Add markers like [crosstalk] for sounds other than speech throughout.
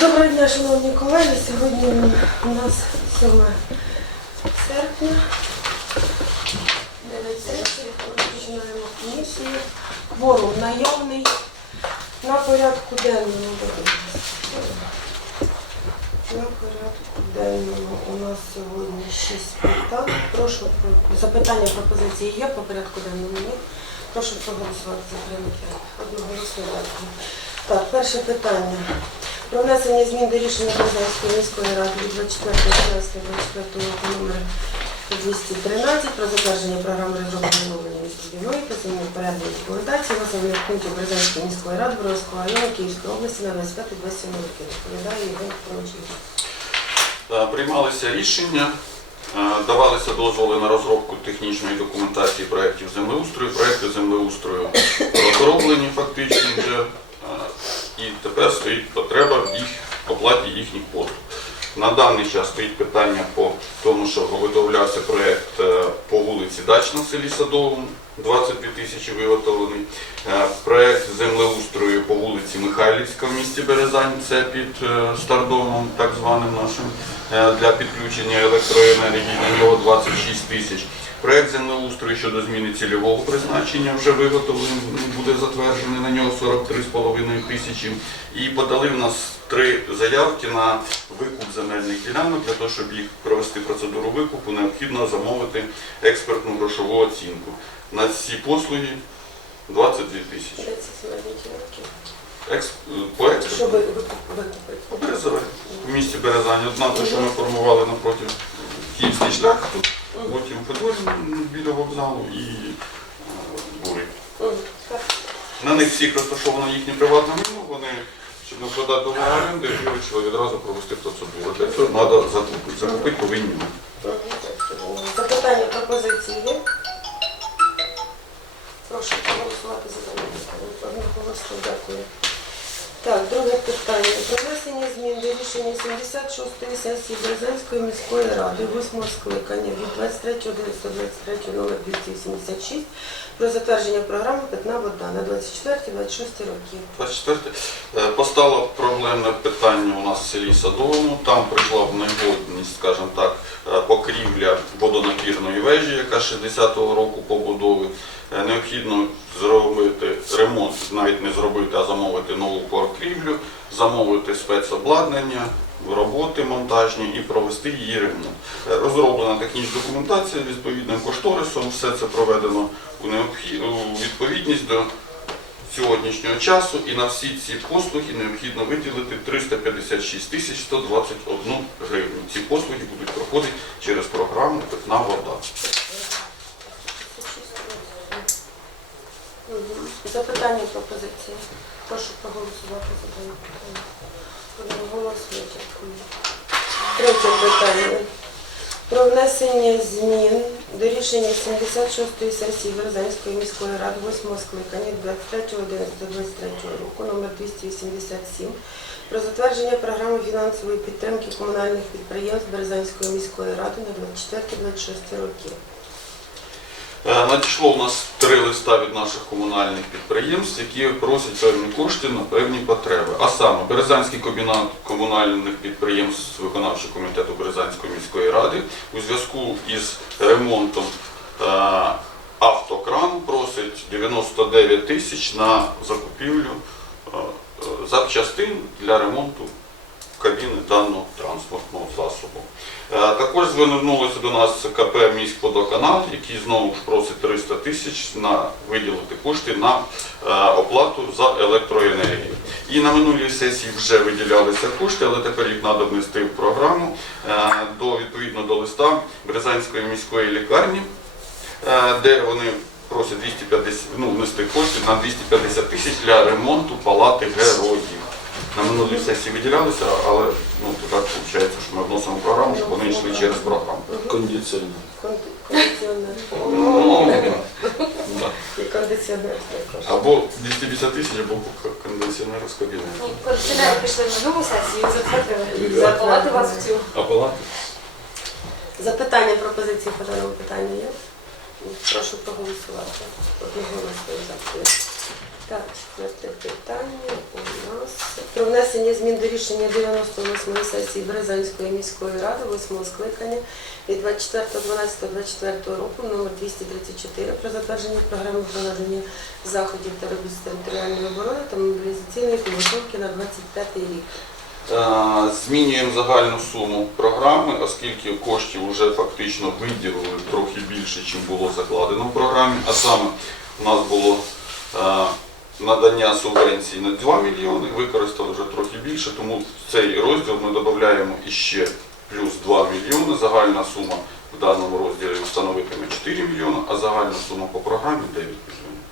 Доброго дня, шановні колеги. Сьогодні у нас 7 серпня. 9. Починаємо комісію. Кворум наявний. На порядку денному. На порядку денному у нас сьогодні 6 питань. Прошу запитання, пропозиції є по порядку денному? Ні? Прошу проголосувати за прийняття. Одноголосно дякую. Так, перше питання. Про внесення змін до рішення Березанської міської ради від 24.12.24 року номер 213 про затвердження програми розроблення містобудівної та землепорядної документації населених пунктів Березанської міської ради Боровського району Київської області на 25-27 роки. Відповідає Євген Промчик. Е, Приймалися рішення, давалися дозволи на розробку технічної документації проєктів землеустрою. Проєкти землеустрою [coughs] розроблені фактично вже, е, і тепер стоїть потреба в їх оплаті їхніх послуг. На даний час стоїть питання по тому, що виготовлявся проєкт е, по вулиці Дачна в селі Садовому, 22 тисячі виготовлений. Е, Проєкт землеустрою по вулиці Михайлівська в місті Березань, це під е, стардомом, так званим нашим, для підключення електроенергії, на нього 26 тисяч. Проєкт землеустрою щодо зміни цільового призначення вже виготовлений, буде затверджений на нього 43,5 тисячі. І подали в нас три заявки на викуп земельних ділянок. Для того, щоб їх провести процедуру викупу, необхідно замовити експертну грошову оцінку. На ці послуги 22 тисячі. 30 років. Екс... По експерту. Щоб викупити. Березове. В місті Березані. Одна, те, що ми формували напроти Київський шлях, тут, потім Федорін біля вокзалу і е. Так. На них всіх розташовано їхнє приватне майно, вони, щоб не вкладати договор оренди, вирішили відразу провести процедуру. Для цього треба закупити. Повинні. Запитання, пропозиції є? Прошу проголосувати за дане. Одноголосно дякую. Так, друге питання. Про внесення змін до рішення 76-ї сесії Березанської міської ради 8 скликання від 23.11.23 номер 286 про затвердження програми Питна вода на 24-26 роки. 24. Е, Постало проблемне питання у нас в селі Садовому. Там прийшла в негодність, скажімо так, е, покрівля водонапірної вежі, яка 60-го року побудови. Е, Необхідно зробити ремонт, навіть не зробити, а замовити нову покрівлю, замовити спецобладнання, роботи монтажні і провести її ремонт. Е, Розроблена технічна документація відповідним кошторисом, все це проведено у відповідність до сьогоднішнього часу і на всі ці послуги необхідно виділити 356 тисяч 121 гривню. Ці послуги будуть проходити через програму Питна вода. Запитання, пропозиції. Прошу проголосувати за дане питання. Одноголосно. Третє питання. Про внесення змін до рішення 76-ї сесії Березанської міської ради 8 скликання 23.11.23 року номер 287 про затвердження програми фінансової підтримки комунальних підприємств Березанської міської ради на 24-26 роки. Е, Надійшло у нас три листа від наших комунальних підприємств, які просять певні кошти на певні потреби. А саме Березанський комбінат комунальних підприємств виконавчого комітету Березанської міської ради у зв'язку із ремонтом е, автокрану просить 99 тисяч на закупівлю е, запчастин для ремонту кабіни даного транспортного засобу. Е, Також звернулося до нас КП «Міськводоканал», який знову ж просить 300 тисяч на виділити кошти на е, оплату за електроенергію. І на минулій сесії вже виділялися кошти, але тепер їх треба внести в програму е, до відповідно до листа Березанської міської лікарні, де вони просять 250, ну, внести кошти на 250 тисяч для ремонту палати героїв. На минулій сесії виділялися, але ну, так виходить, що ми вносимо в програму, щоб вони йшли через програму. Кондиціонер. Кондиціонер. Ну. І кондиціонер також. Або 250 тисяч, або кондиціонер з кабінету. Кондиціонери пішли в минулу сесію і затвердили. Зарахувати вас в цю. А палати? Запитання, пропозиції по даному питанню є? Прошу проголосувати. Одноголосно дякую. Так, четверте питання у нас про внесення змін до рішення 98-ї сесії Березанської міської ради 8 скликання від 24.12.24 року номер 234 про затвердження програми проведення заходів та робіт територіальної оборони та мобілізаційної підготовки на 25 рік. Е, Змінюємо загальну суму програми, оскільки коштів вже фактично виділили трохи більше, ніж було закладено в програмі. А саме у нас було е, надання субвенцій на 2 мільйони, використали вже трохи більше, тому в цей розділ ми додаємо іще плюс 2 мільйони. Загальна сума в даному розділі становитиме 4 мільйони, а загальна сума по програмі 9 мільйонів.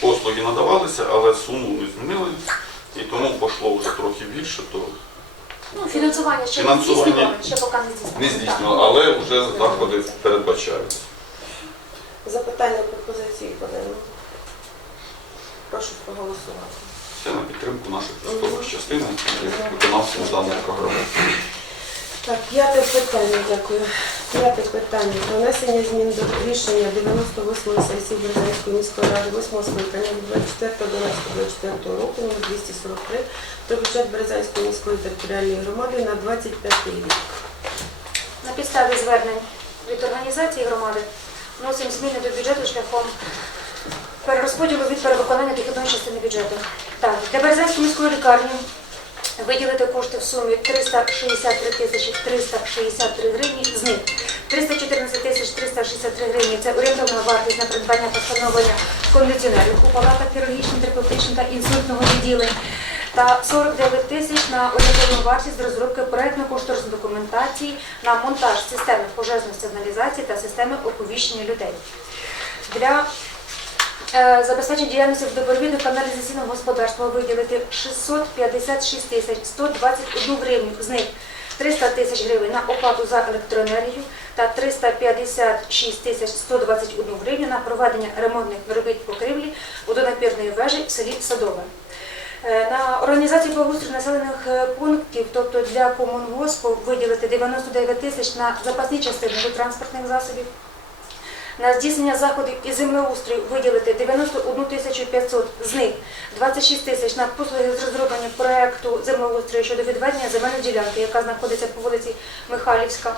Послуги надавалися, але суму не змінили. І тому пішло вже трохи більше, то Ну, фінансування ще Фінансування не здійснювали, ще поки не здійснювали. не здійснювали, але вже заходи передбачаються. Запитання пропозиції подаємо. Прошу проголосувати. Це на підтримку наших військових частин, які є виконавцями даної програми. Так, п'яте питання, дякую. П'яте питання. Про внесення змін до рішення 98-ї сесії Березанської міської ради 8 скликання від 24.12.24 року номер 243 про бюджет Березанської міської територіальної громади на 25 рік. На підставі звернень від організації громади вносимо зміни до бюджету шляхом перерозподілу від перевиконання дохідної частини бюджету. Так, для Березанської міської лікарні виділити кошти в сумі 363 тисячі 363 гривні, з них 314 тисяч 363 гривні – це орієнтовна вартість на придбання та встановлення кондиціонерів у палатах хірургічних, терапевтичних та інсультного відділень та 49 тисяч на орієнтовну вартість розробки проєктно-кошторисної документації на монтаж системи пожежної сигналізації та системи оповіщення людей. Для забезпечення діяльності добровільного каналізаційного господарства виділити 656 тисяч 121 гривню, з них 300 тисяч гривень на оплату за електроенергію та 356 тисяч 121 гривню на проведення ремонтних робіт покрівлі водонапірної вежі в селі Садове. Е, На організацію благоустрою населених е, пунктів, тобто для комунгоспу, виділити 99 тисяч на запасні частини до транспортних засобів. На здійснення заходів і землеустрою виділити 91 тисячу 500, з них 26 тисяч на послуги з розроблення проекту землеустрою щодо відведення земельної ділянки, яка знаходиться по вулиці Михайлівська.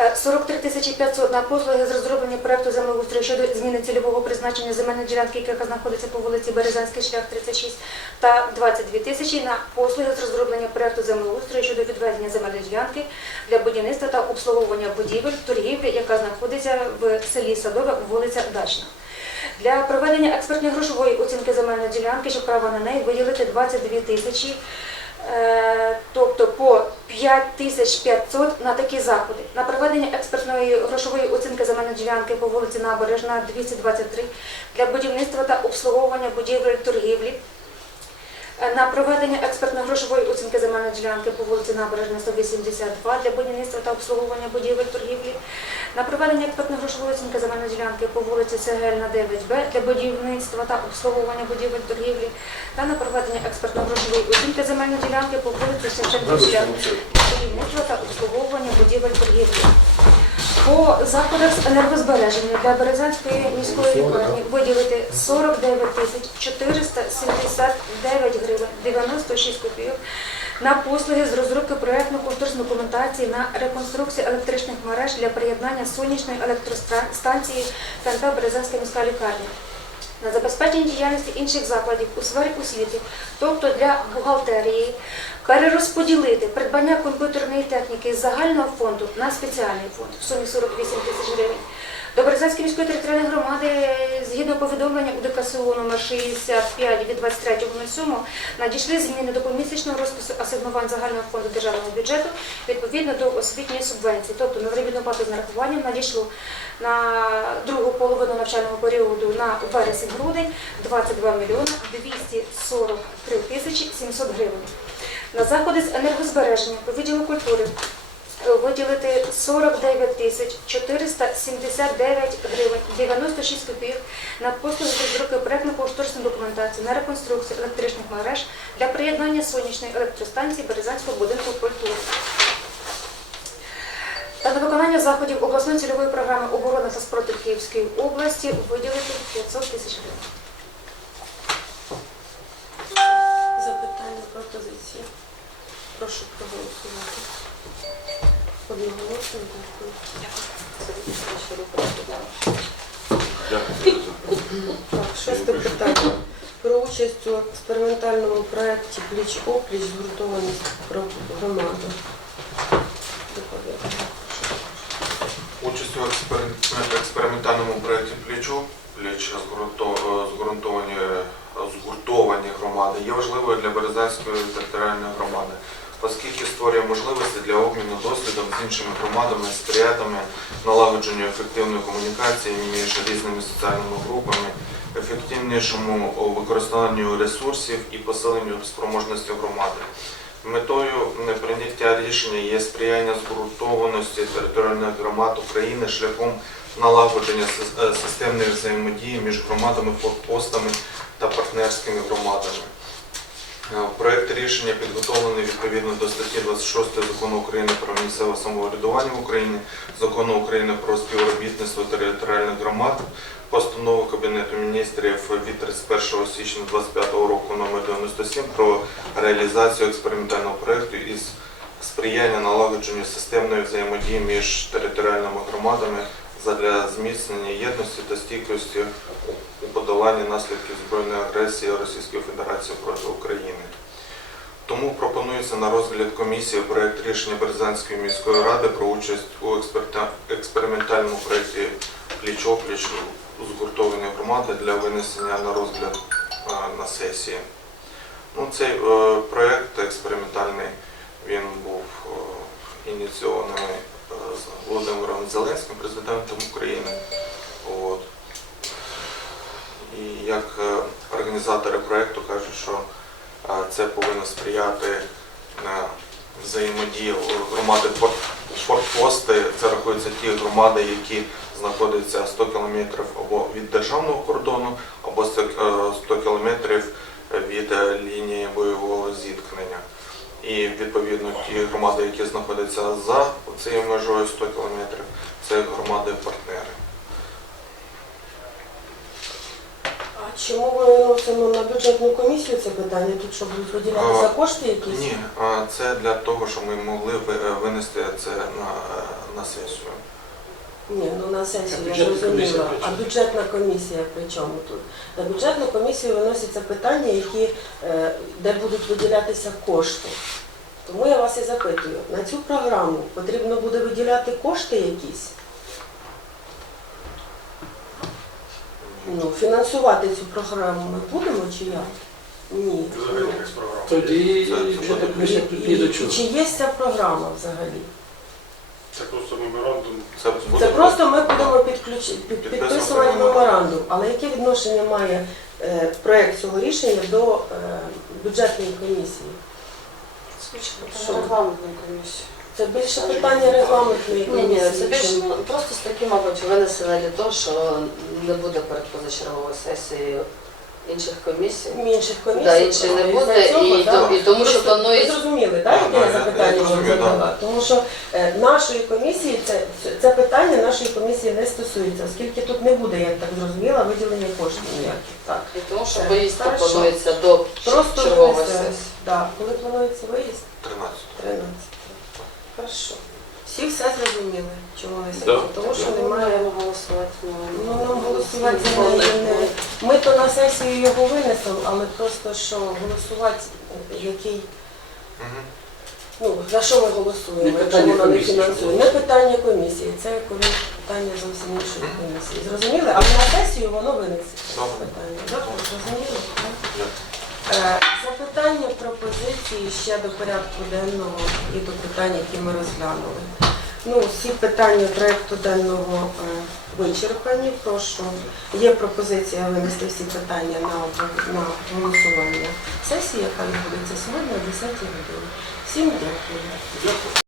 Е, 43 тисячі 500 на послуги з розроблення проекту землеустрою щодо зміни цільового призначення земельної ділянки, яка знаходиться по вулиці Березанський шлях 36, та 22 тисячі на послуги з розроблення проекту землеустрою щодо відведення земельної ділянки для будівництва та обслуговування будівель, торгівлі, яка знаходиться в селі Садове, вулиця Дачна. Для проведення експертної грошової оцінки земельної ділянки, що право на неї виділити 22 тисячі, е, тобто по 5500 на такі заходи. На проведення експертної грошової оцінки земельної ділянки по вулиці Набережна 223 для будівництва та обслуговування будівель торгівлі. Е, На проведення експертно-грошової оцінки земельної ділянки по вулиці Набережна 182 для будівництва та обслуговування будівель торгівлі. На проведення експертно-грошової оцінки земельної ділянки по вулиці Цегельна 9Б для будівництва та обслуговування будівель торгівлі. Та на проведення експертно-грошової оцінки земельної ділянки по вулиці Шевченківська для будівництва та обслуговування будівель торгівлі. По заходах з енергозбереження для Березанської міської лікарні виділити 49 тисяч 479 гривень 96 копійок на послуги з розробки проєктно-кошторисної документації на реконструкцію електричних мереж для приєднання сонячної електростанції КНП Березанська міська лікарня. На забезпечення діяльності інших закладів у сфері освіти, тобто для бухгалтерії, перерозподілити придбання комп'ютерної техніки з загального фонду на спеціальний фонд в сумі 48 тисяч гривень. До Березанської міської територіальної громади, згідно повідомлення УДКСУ номер 65 від 23.07, надійшли зміни до помісячного розпису асигнувань загального фонду державного бюджету відповідно до освітньої субвенції. Тобто на заробітну плату з нарахуванням надійшло на другу половину навчального періоду на вересень-грудень 22 мільйони 243 тисячі 700 гривень. На заходи з енергозбереження по відділу культури е, виділити 49 тисяч 479 гривень 96 копійок на послуги розробки проєктно-кошторисної документації на реконструкцію електричних мереж для приєднання сонячної електростанції Березанського будинку культури. Та на виконання заходів обласної цільової програми оборони та спротив Київської області виділити 500 тисяч гривень. Пропозиції? Прошу проголосувати. Одноголосно, дякую. Так, шосте питання. Про участь у експериментальному проєкті Пліч-опліч згуртованість. Доповідайте. Участь у експерим- експериментальному проєкті пліч зґрунто- зґрунтовані громади є важливою для Березанської територіальної громади, оскільки створює можливості для обміну досвідом з іншими громадами, сприятиме налагодженню ефективної комунікації між різними соціальними групами, ефективнішому використанню ресурсів і посиленню спроможності громади. Метою прийняття рішення є сприяння згуртованості територіальних громад України шляхом налагодження е, системної взаємодії між громадами, форпостами та партнерськими громадами. Е, Проект рішення підготовлений відповідно до статті 26 Закону України про місцеве самоврядування в Україні, Закону України про співробітництво територіальних громад, постанови Кабінету міністрів від 31 січня 2025 року номер 97 про реалізацію експериментального проекту із сприяння налагодженню системної взаємодії між територіальними громадами задля зміцнення єдності та стійкості у подоланні наслідків збройної агресії Російської Федерації проти України. Тому пропонується на розгляд комісії проект рішення Березанської міської ради про участь у експериментальному проєкті пліч-опліч згуртовані громади для винесення на розгляд е, на сесії. Ну, цей е, проєкт експериментальний він був ініційований е, Володимиром Зеленським, президентом України. От. І як е, організатори проєкту кажуть, що е, це повинно сприяти взаємодії громади форт- фортпости. Це рахуються ті громади, які знаходяться 100 кілометрів або від державного кордону, або 100 е, 100 кілометрів від лінії бойового зіткнення. І відповідно ті громади, які знаходяться за цією межою 100 кілометрів, це громади-партнери. А чому ми виносимо на бюджетну комісію це питання? Тут що будуть виділятися кошти якісь? Ні, це для того, щоб ми могли винести це на, на сесію. Ні, ну на сесію я зрозуміла. А бюджетна комісія при чому тут? На бюджетну комісію виносяться питання, які, е, де будуть виділятися кошти. Тому я вас і запитую, на цю програму потрібно буде виділяти кошти якісь? Ну, фінансувати цю програму ми будемо чи як? Ні. Взагалі якась програма. Тоді ні до і чого. Чи є ця програма взагалі? Це просто меморандум. Це, Це просто ми будемо підключ... під- Підписувати меморандум. Але яке відношення має е, проект цього рішення до е, бюджетної комісії? Що? регламентної комісії. Це більше питання регламентної Ні, ні, комісії. це більше чим- ну, просто з таким, мабуть, винесено для того, що не буде перед позачерговою сесією інших комісій. інших комісій. Да, іншої не буде, із-за цього, і, да. і тому, що Просто Ви зрозуміли, так, яке я запитання вам задала? Тому що е, нашої комісії це, це- питання нашої комісії не стосується, оскільки тут не буде, я так зрозуміла, виділення коштів ніяких. Так. і тому, що Це виїзд хорошо. планується до Просто чергової сесії. Да. Коли планується виїзд? 13. 13. Хорошо. Всі все зрозуміли, чому не Да. Тому що немає. голосувати. Ну, нам голосувати за неї не. Ми то на сесію його винесемо, але просто що голосувати, який, ну, за що ми голосуємо, якщо воно не фінансує. Не питання комісії, це коли питання зовсім іншої комісії. Зрозуміли? Але на сесію воно винесе. Питання. Добре, зрозуміло? Так? Е, Запитання, пропозиції ще до порядку денного і до питань, які ми розглянули. Ну, всі питання проєкту денного е, вичерпані. Прошу, є пропозиція винести всі питання на, на голосування сесії, яка відбудеться сьогодні о 10 годині. Всім дякую.